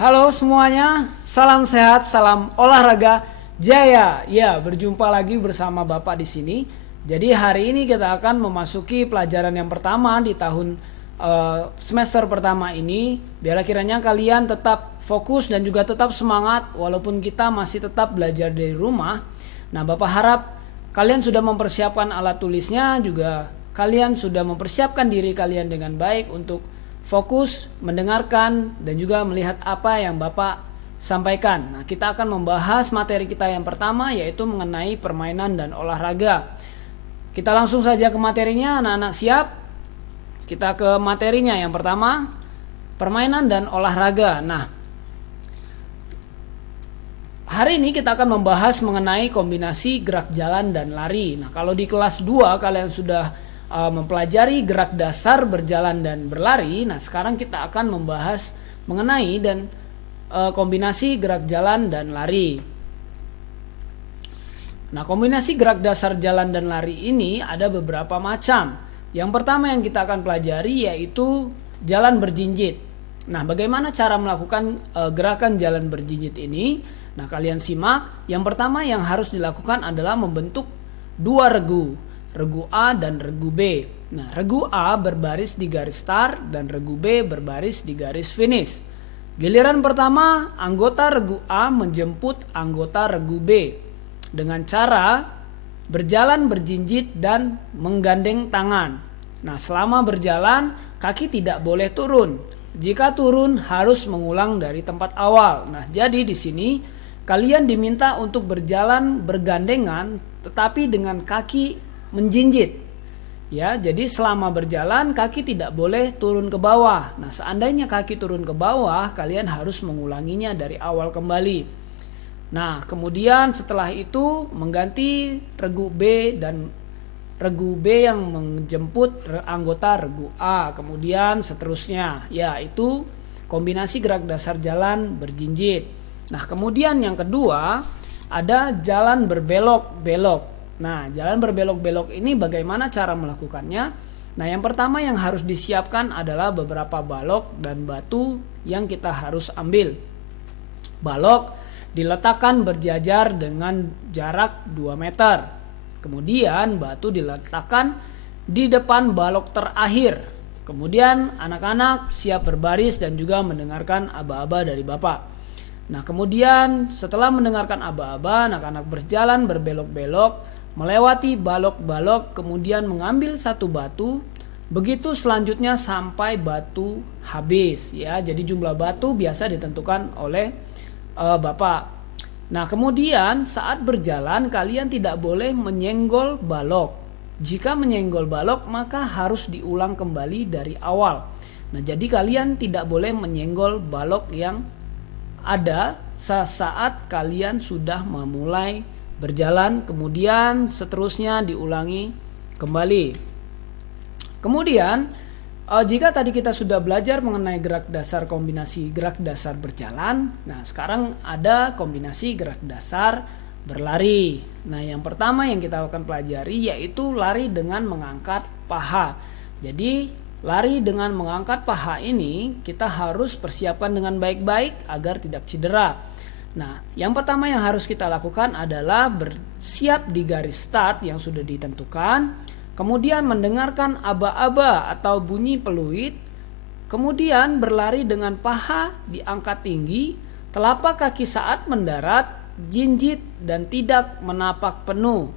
Halo semuanya, salam sehat, salam olahraga jaya. Ya, berjumpa lagi bersama Bapak di sini. Jadi hari ini kita akan memasuki pelajaran yang pertama di tahun semester pertama ini. Biar kiranya kalian tetap fokus dan juga tetap semangat walaupun kita masih tetap belajar dari rumah. Nah, Bapak harap kalian sudah mempersiapkan alat tulisnya, juga kalian sudah mempersiapkan diri kalian dengan baik untuk fokus mendengarkan dan juga melihat apa yang Bapak sampaikan. Nah, kita akan membahas materi kita yang pertama, yaitu mengenai permainan dan olahraga. Kita langsung saja ke materinya, anak-anak siap? Kita ke materinya yang pertama, permainan dan olahraga. Nah, hari ini kita akan membahas mengenai kombinasi gerak jalan dan lari. Nah, kalau di kelas 2 kalian sudah mempelajari gerak dasar berjalan dan berlari. Nah, sekarang kita akan membahas mengenai dan kombinasi gerak jalan dan lari. Nah, kombinasi gerak dasar jalan dan lari ini ada beberapa macam. Yang pertama yang kita akan pelajari yaitu jalan berjinjit. Nah, bagaimana cara melakukan gerakan jalan berjinjit ini? Nah, kalian simak. Yang pertama yang harus dilakukan adalah membentuk dua regu. Regu A dan regu B. Nah, regu A berbaris di garis start dan regu B berbaris di garis finish. Giliran pertama, anggota regu A menjemput anggota regu B dengan cara berjalan berjinjit dan menggandeng tangan. Nah, selama berjalan, kaki tidak boleh turun. Jika turun, harus mengulang dari tempat awal. Nah, jadi di sini kalian diminta untuk berjalan bergandengan tetapi dengan kaki menjinjit. Ya, jadi selama berjalan kaki tidak boleh turun ke bawah. Nah, seandainya kaki turun ke bawah, kalian harus mengulanginya dari awal kembali. Nah, kemudian setelah itu mengganti regu B dan regu B yang menjemput anggota regu A. Kemudian seterusnya, yaitu kombinasi gerak dasar jalan berjinjit. Nah, kemudian yang kedua ada jalan berbelok-belok. Nah, jalan berbelok-belok ini bagaimana cara melakukannya? Nah, yang pertama yang harus disiapkan adalah beberapa balok dan batu yang kita harus ambil. Balok diletakkan berjajar dengan jarak 2 meter. Kemudian batu diletakkan di depan balok terakhir. Kemudian anak-anak siap berbaris dan juga mendengarkan aba-aba dari Bapak. Nah, kemudian setelah mendengarkan aba-aba, anak-anak berjalan berbelok-belok melewati balok-balok, kemudian mengambil satu batu. Begitu selanjutnya sampai batu habis, ya. Jadi jumlah batu biasa ditentukan oleh Bapak. Nah, kemudian saat berjalan kalian tidak boleh menyenggol balok. Jika menyenggol balok maka harus diulang kembali dari awal. Nah, jadi kalian tidak boleh menyenggol balok yang ada saat kalian sudah memulai berjalan, kemudian seterusnya diulangi kembali. Kemudian jika tadi kita sudah belajar mengenai gerak dasar kombinasi gerak dasar berjalan, nah sekarang ada kombinasi gerak dasar berlari. Nah, yang pertama yang kita akan pelajari yaitu lari dengan mengangkat paha. Jadi lari dengan mengangkat paha ini kita harus persiapkan dengan baik-baik agar tidak cedera. Nah, yang pertama yang harus kita lakukan adalah bersiap di garis start yang sudah ditentukan, kemudian mendengarkan aba-aba atau bunyi peluit, kemudian berlari dengan paha diangkat tinggi, telapak kaki saat mendarat, jinjit dan tidak menapak penuh.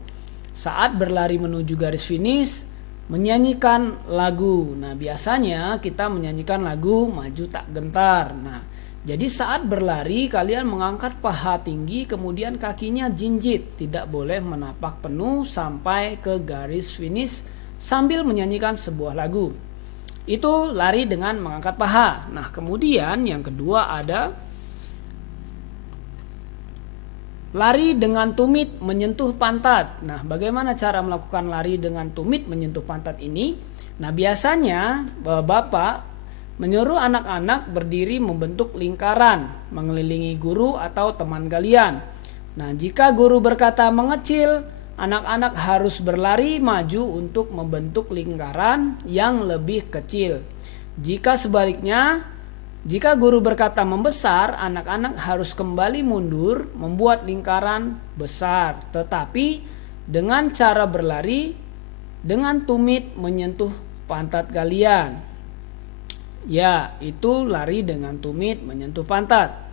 Saat berlari menuju garis finish, menyanyikan lagu. Nah, biasanya kita menyanyikan lagu Maju Tak Gentar. Nah, jadi saat berlari kalian mengangkat paha tinggi, kemudian kakinya jinjit, tidak boleh menapak penuh sampai ke garis finish sambil menyanyikan sebuah lagu. Itu lari dengan mengangkat paha. Nah, kemudian yang kedua ada lari dengan tumit menyentuh pantat. Nah, bagaimana cara melakukan lari dengan tumit menyentuh pantat ini? Nah, biasanya Bapak menyuruh anak-anak berdiri membentuk lingkaran mengelilingi guru atau teman kalian. Nah, jika guru berkata mengecil, anak-anak harus berlari maju untuk membentuk lingkaran yang lebih kecil. Jika sebaliknya, Jika guru berkata membesar, anak-anak harus kembali mundur membuat lingkaran besar, tetapi dengan cara berlari dengan tumit menyentuh pantat kalian. Ya, itu lari dengan tumit menyentuh pantat.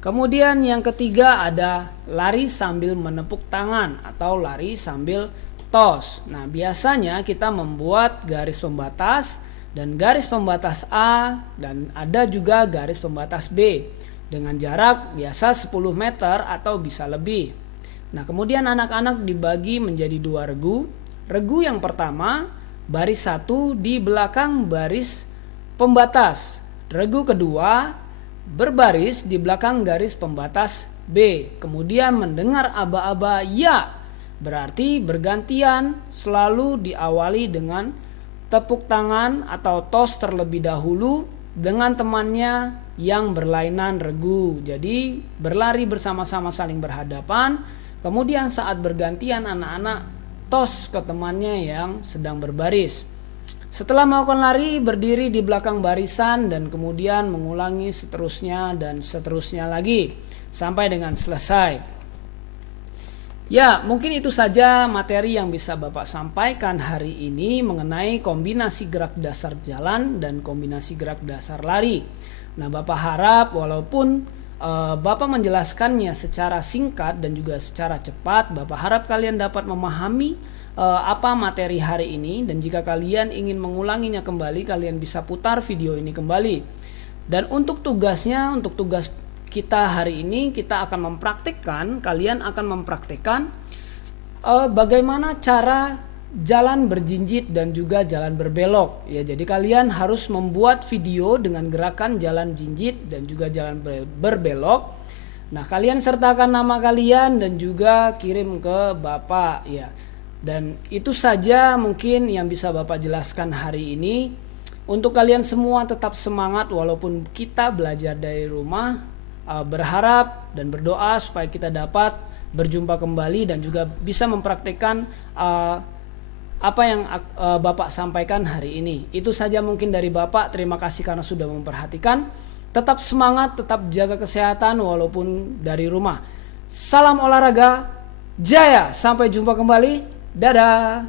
Kemudian yang ketiga ada lari sambil menepuk tangan atau lari sambil tos. Nah, biasanya kita membuat garis pembatas dan garis pembatas A dan ada juga garis pembatas B dengan jarak biasa 10 meter atau bisa lebih. Nah, kemudian anak-anak dibagi menjadi 2 regu. Regu yang pertama baris 1 di belakang baris pembatas. Regu kedua berbaris di belakang garis pembatas B. Kemudian mendengar aba-aba ya, berarti bergantian selalu diawali dengan tepuk tangan atau tos terlebih dahulu dengan temannya yang berlainan regu. Jadi berlari bersama-sama saling berhadapan. Kemudian saat bergantian anak-anak tos ke temannya yang sedang berbaris. Setelah melakukan lari, berdiri di belakang barisan dan kemudian mengulangi seterusnya dan seterusnya lagi sampai dengan selesai. Ya, mungkin itu saja materi yang bisa Bapak sampaikan hari ini mengenai kombinasi gerak dasar jalan dan kombinasi gerak dasar lari. Nah, Bapak harap walaupun Bapak menjelaskannya secara singkat dan juga secara cepat, Bapak harap kalian dapat memahami apa materi hari ini, dan jika kalian ingin mengulanginya kembali, kalian bisa putar video ini kembali. Dan untuk tugasnya, untuk tugas kita hari ini, kita akan mempraktikkan, kalian akan mempraktikkan bagaimana cara jalan berjinjit dan juga jalan berbelok. Ya, jadi kalian harus membuat video dengan gerakan jalan jinjit dan juga jalan berbelok. Nah, kalian sertakan nama kalian dan juga kirim ke Bapak ya. Dan itu saja mungkin yang bisa Bapak jelaskan hari ini. Untuk kalian semua tetap semangat walaupun kita belajar dari rumah. Berharap dan berdoa supaya kita dapat berjumpa kembali dan juga bisa mempraktikkan apa yang Bapak sampaikan hari ini. Itu saja mungkin dari Bapak. Terima kasih karena sudah memperhatikan. Tetap semangat, tetap jaga kesehatan walaupun dari rumah. Salam olahraga, jaya. Sampai jumpa kembali. Dadah.